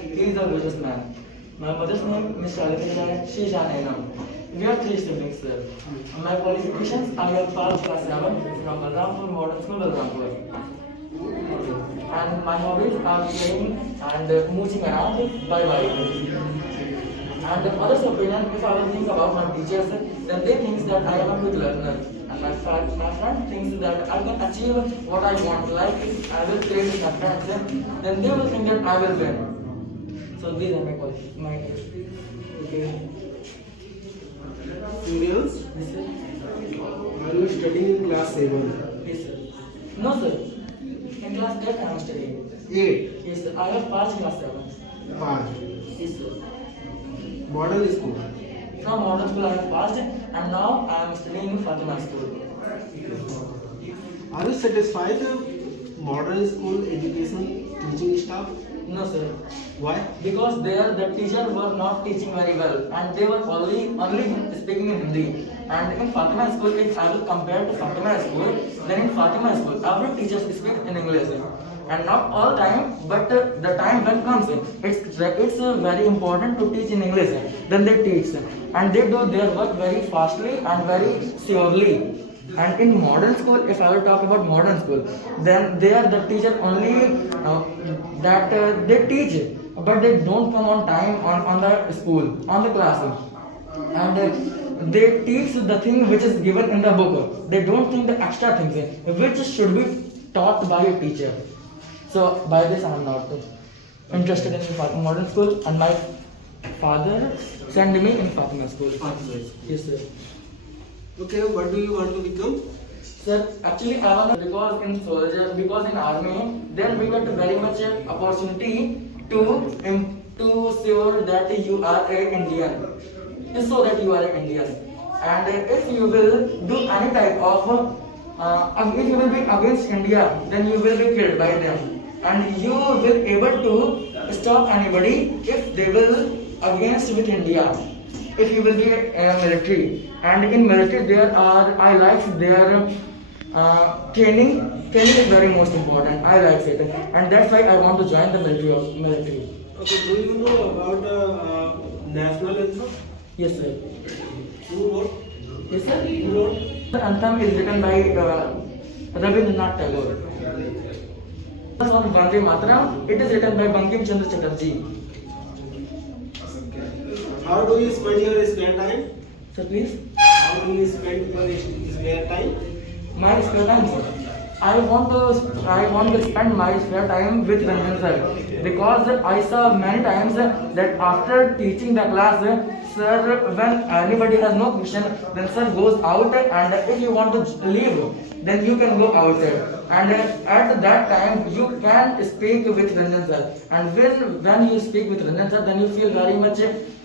he is a businessman. My mother's name is Shalini Rai, she is Janaina. We are three siblings, sir. My qualifications, I have passed class 7 from Balrampur Modern School, Balrampur. And my hobbies are playing and mooching around by bike. And the others' opinion, if I will think about my teachers, then they think that I am a good learner. And my friend thinks that I can achieve what I want. Like if I will play with my friends, then they will think that I will win. So these are my okay. Serials? Yes, sir. Are you studying in class 7? Yes, sir. No, sir. In class 8 I am studying. 8? Yes, sir. I have passed class 7. 5. Yes, sir. Modern school? From modern school I have passed and now I am studying in Fatima school. Are you satisfied with modern school education teaching staff? No, sir. Why? Because there the teachers were not teaching very well and they were only speaking in Hindi. And in Fatima school, if I will compare to Fatima school, then in Fatima school, every teacher speak in English. And not all time, but the time when comes, it's very important to teach in English. Then they teach and they do their work very fastly and very surely. And in modern school, if I will talk about modern school, then there the teacher only they teach, but they don't come on time on the school, on the class. And they teach the thing which is given in the book. They don't think the extra things which should be taught by a teacher. So by this I am not interested in Fatima modern school, and my father sent me in Fatima school. Yes, sir. Okay, what do you want to become? Sir, actually I want because in soldier, because in army, then we got very much opportunity to sure that you are an Indian, to show that you are an Indian. And if you will do any type of, if you will be against India, then you will be killed by them. And you will able to stop anybody if they will against with India. If you will be a military, and in military there are, I like their training is very most important. I like it, and that's why I want to join the military. Okay, do you know about the national anthem? Yes, sir. Who wrote? Yes, sir. Who wrote? The anthem is written by Rabindranath Tagore. On Vande Mataram, it is written by Bankim Chandra Chatterjee. How do you spend your spare time? Sir, please. How do you spend your spare time? My spare time, sir. I want to spend my spare time with Ranjan sir, because I saw many times that after teaching the class, sir, when anybody has no question, then sir goes out, and if you want to leave, then you can go outside. And at that time you can speak with Ranjan sir, and when you speak with Ranjan sir, then you feel very much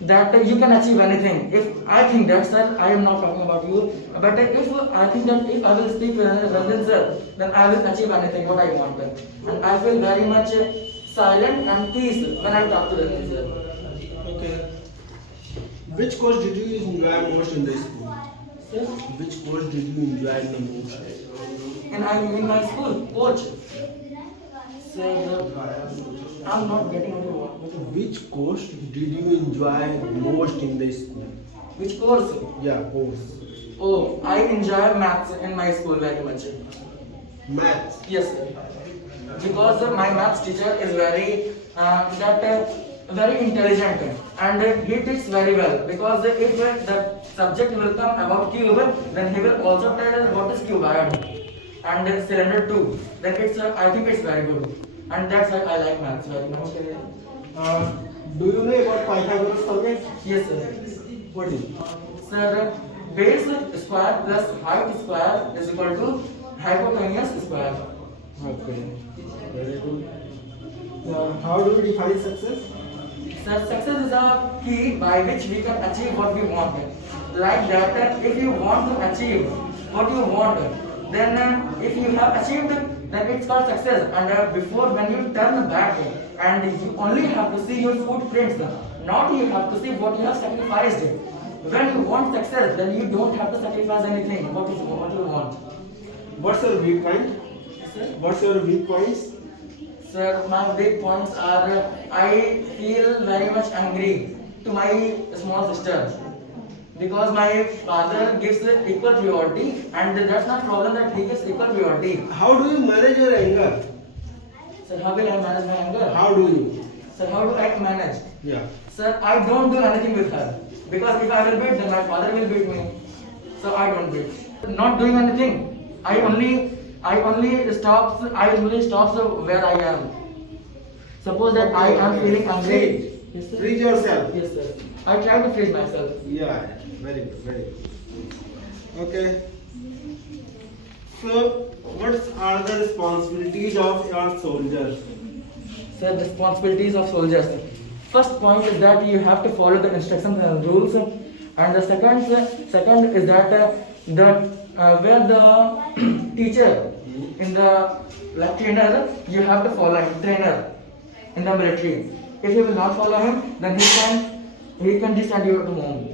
that you can achieve anything. If I think that, sir, I am not talking about you, but if I think that if I will speak with Ranjan sir, then I will achieve anything what I want. And I feel very much silent and peace when I talk to Ranjan sir. Okay. Which course did you enjoy most in the school? Sir? Which course did you enjoy the most? And I am in my school, coach. Sir, I'm not getting into what. Which course did you enjoy most in the school? Which course? Yeah, course. Oh, I enjoy maths in my school very much. Maths. Yes, sir. Because my maths teacher is very intelligent, and he teaches very well. Because if the subject will come about cube, then he will also tell us what is cuboid and cylinder too. Then I think it's very good, and that's why I like maths very much. Do you know about Pythagoras theorem? Yes, sir. What is it? Sir, base square plus height square is equal to hypotenuse square. Okay. Very good. How do we define success? Sir, success is a key by which we can achieve what we want. Like that, if you want to achieve what you want, then if you have achieved, then it's called success. And before, when you turn back, and you only have to see your footprints, not you have to see what you have sacrificed. When you want success, then you don't have to sacrifice anything. What you want. What's your weak point? Sir? What's your weak points? Sir, my big points are I feel very much angry to my small sister because my father gives equal priority, and that's not problem that he gives equal priority. How do you manage your anger? Sir, how will I manage my anger? How do you? Sir, how do I manage? Yeah. Sir, I don't do anything with her because if I will beat, then my father will beat me. So I don't beat. Not doing anything. I only stops where I am. Suppose that I am feeling angry. Yes, sir. Freeze yourself. Yes, sir. I try to freeze myself. Yeah, very good, very good. Okay. So, what are the responsibilities of your soldiers? Sir, responsibilities of soldiers. First point is that you have to follow the instructions and rules, and the second is that where the teacher in the like trainer, you have to follow him, trainer in the military. If you will not follow him, then he can just send you to home.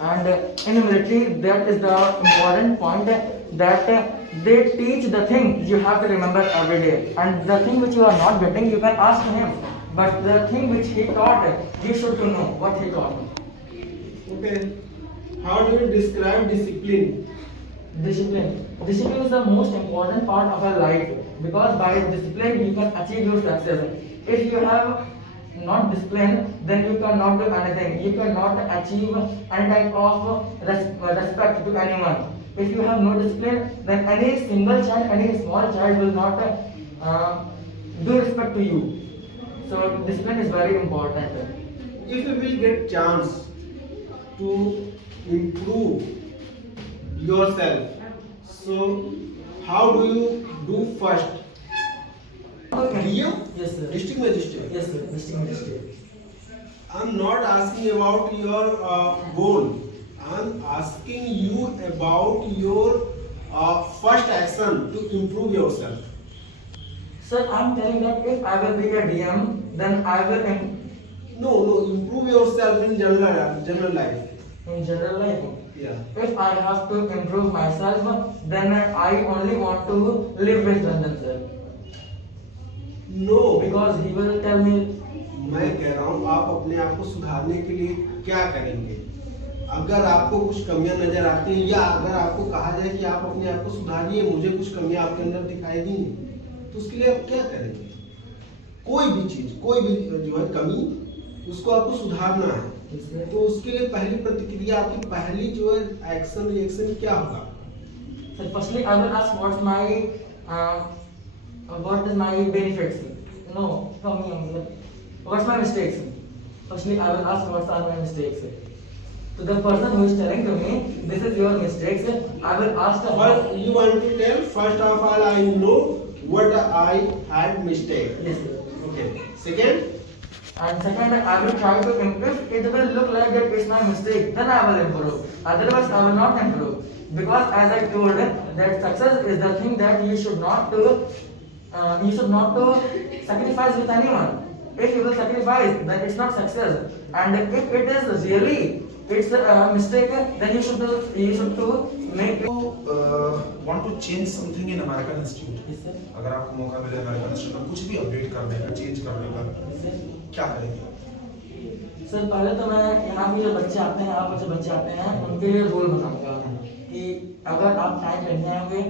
And in the military, that is the important point that they teach the thing you have to remember every day, and the thing which you are not getting, you can ask him. But the thing which he taught, you should to know what he taught. Okay. How do you describe discipline? Discipline is the most important part of our life because by discipline you can achieve your success. If you have not discipline, then you cannot do anything. You cannot achieve any type of respect to anyone. If you have no discipline, then any single child, any small child will not do respect to you. So discipline is very important. If you will get chance to improve yourself, so how do you do first? DM? Yes, sir. District magistrate? Yes, sir. District. I'm not asking about your goal. I'm asking you about your first action to improve yourself. Sir, I'm telling that if I will be a DM, then I will No, improve yourself in general life. in general life. Yeah. If I have to improve myself, then I only want to live with Ranjan sir. No. Because he will tell me. मैं कह रहा हूँ आप अपने आप को सुधारने के लिए क्या करेंगे? अगर आपको कुछ कमियां नजर आती हैं या अगर आपको कहा जाए कि आप अपने आप को सुधारिए, मुझे कुछ कमियां आपके अंदर दिखाई दी, तो उसके लिए आप क्या करेंगे? कोई भी चीज, कोई भी जो है कमी, उसको आपको सुधारना है, तो उसके लिए पहली प्रतिक्रिया, आपकी पहली जो है एक्शन रिएक्शन क्या होगा? Sir, firstly I will ask what is my benefits? No, from me. What's my mistakes? Firstly I will ask what are my mistakes. To the person who is telling to me, this is your mistakes, I will ask the But you want to tell, first of all, I know what I had mistake. Yes, sir. Okay. Second? And second, I will try to improve. If it will look like that it's my mistake, then I will improve. Otherwise, I will not improve. Because as I told, that success is the thing that you should not do. You should not to sacrifice with anyone. If you will sacrifice, then it's not success. And if it is really it's a mistake, then you should to make it. Want to change something in American Institute? Yes, sir. अगर आपको मौका मिले American institute में कुछ भी update करने का, change करने का, Yes, sir. क्या करेंगे? सर पहले तो मैं यहाँ पे जो बच्चे आते हैं, यहाँ पर जो बच्चे आते हैं, उनके लिए रोल बनाऊंगा कि अगर आप टाइम पहनने आएंगे,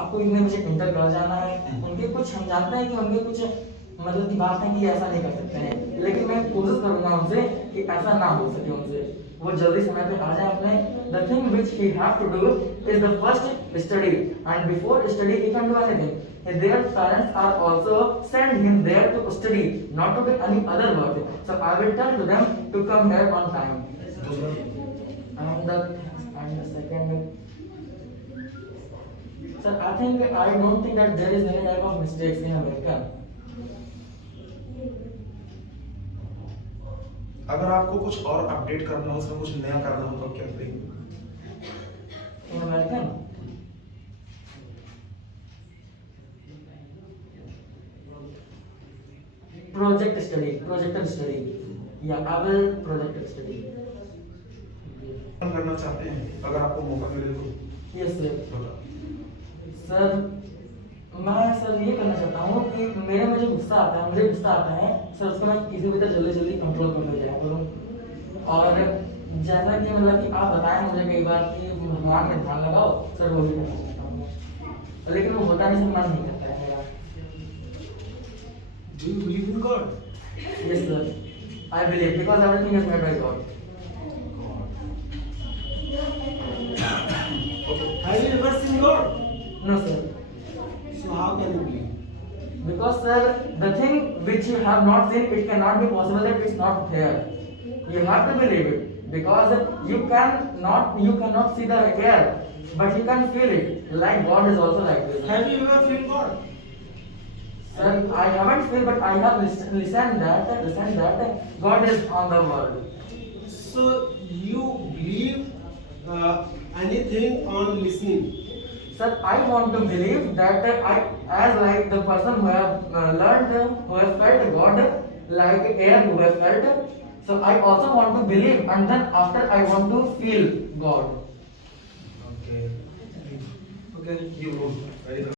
आपको इतने बजे इंटर कर जाना है, उनके कुछ हम जानते हैं कि उनके कुछ मतलब की बात है कि ऐसा नहीं कर सकते हैं, लेकिन मैं कोशिश करूंगा उनसे कि ऐसा ना हो सके उनसे, वो जल्दी समय पे आ जाए अपने. The thing which he have to do is the first study, and before study he can do anything. Their parents are also send him there to study, not to do any other work. So I will tell to them to come here on time. And the second, sir, I don't think that there is any type of mistakes in America. अगर आपको कुछ और update करना हो, उसमें कुछ नया करना हो तो क्या करेंगे? In American, projector study. Yeah, I will projector study. करना चाहते हैं अगर आपको मौका मिले तो? Yes, sir. बताओ. Sir, मैं सर ये करना चाहता हूँ कि मेरे में जो गुस्सा आता है, मुझे गुस्सा आता है सर, उसको मैं किसी भी तरह जल्दी जल्दी कंट्रोल कर जाया करूँ। और जैसा कि मतलब कि आप बताएं मुझे कई बार कि भगवान में ध्यान लगाओ सर, वो भी करना चाहता हूँ, लेकिन वो होता नहीं, सर मन नहीं करता है मेरा। Do you believe in God? Yes sir, I believe because everything is made by God. Have you ever seen God? No sir, So how can you believe? because sir the thing which you have not seen, it cannot be possible that it's not there. You have to believe it because you cannot see the air, but you can feel it. Like God is also like this. Have you ever feel God? Sir, I haven't feel, but I have listened that God is on the world. So you believe anything on listening? Sir, I want to believe that I, as like the person who have learned, who have felt God, like air who have felt. So I also want to believe, and then after I want to feel God. Okay. Okay. You go. Very good.